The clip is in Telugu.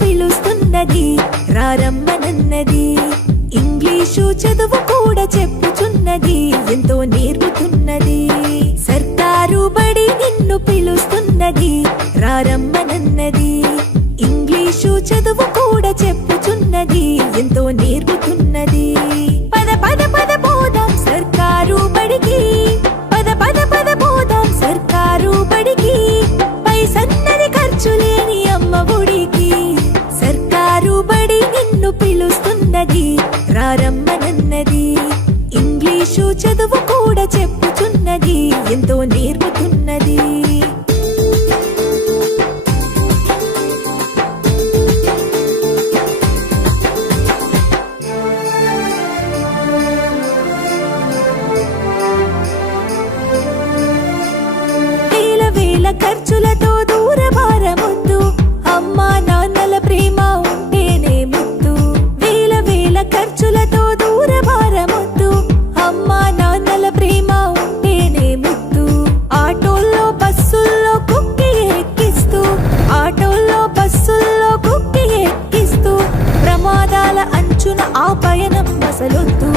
పిలుస్తున్నది, రారమ్మనన్నది. ఇంగ్లీషు చదువు కూడా చెప్పుచున్నది, ఎంతో నేర్పుతున్నది. సర్కారు బడి నిన్ను పిలుస్తున్నది, రారమ్మనన్నది. ఇంగ్లీషు చదువు కూడా చెప్పుచున్నది, ఎంతో నేర్పుతున్నది. పద పద పద పోదాం సర్కారు బడికి, పద పద పద పోదాం సర్కారు బడికి. పైసన్నది ఖర్చు లేని అమ్మ ఒడికి. సర్కారు బడి నిన్ను పిలుస్తున్నది, రారమ్మనన్నది. ఇంగ్లీషు చదువు కూడా చెప్పుచున్నది, ఎంతో నేర్పుతున్నది. ఖర్చులతో దూరభారమొద్దు, అమ్మా నాన్నల ప్రేమ ఉంటేనే ముద్దు. వేల వేల ఖర్చులతో దూరభారమొద్దు, అమ్మా నాన్నల ప్రేమ ఉంటేనే ముద్దు. ఆటోల్లో బస్సుల్లో కుక్కి ఎక్కిస్తూ, ఆటోల్లో బస్సుల్లో కుక్కి ఎక్కిస్తూ, ప్రమాదాల అంచున ఆ పయనం అసలొద్దు.